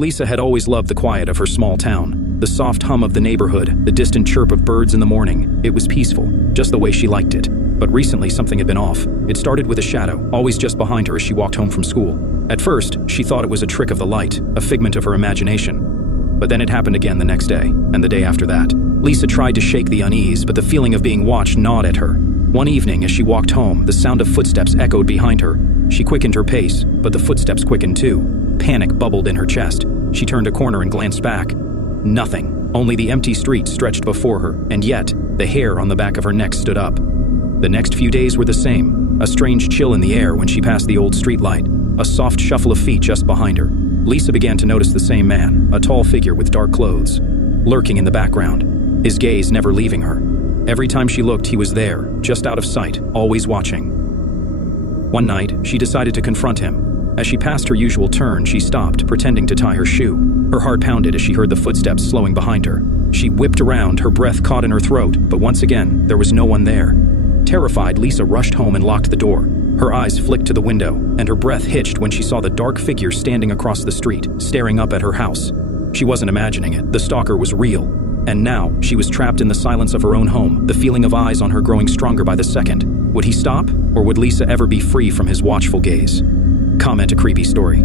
Lisa had always loved the quiet of her small town, the soft hum of the neighborhood, the distant chirp of birds in the morning. It was peaceful, just the way she liked it. But recently something had been off. It started with a shadow, always just behind her as she walked home from school. At first, she thought it was a trick of the light, a figment of her imagination. But then it happened again the next day, and the day after that. Lisa tried to shake the unease, but the feeling of being watched gnawed at her. One evening, as she walked home, the sound of footsteps echoed behind her. She quickened her pace, but the footsteps quickened too. Panic bubbled in her chest. She turned a corner and glanced back. Nothing. Only the empty street stretched before her, and yet, the hair on the back of her neck stood up. The next few days were the same. A strange chill in the air when she passed the old street light. A soft shuffle of feet just behind her. Lisa began to notice the same man, a tall figure with dark clothes, lurking in the background, his gaze never leaving her. Every time she looked, he was there, just out of sight, always watching. One night, she decided to confront him. As she passed her usual turn, she stopped, pretending to tie her shoe. Her heart pounded as she heard the footsteps slowing behind her. She whipped around, her breath caught in her throat, but once again, there was no one there. Terrified, Lisa rushed home and locked the door. Her eyes flicked to the window, and her breath hitched when she saw the dark figure standing across the street, staring up at her house. She wasn't imagining it. The stalker was real. And now, she was trapped in the silence of her own home, the feeling of eyes on her growing stronger by the second. Would he stop, or would Lisa ever be free from his watchful gaze? Comment a creepy story.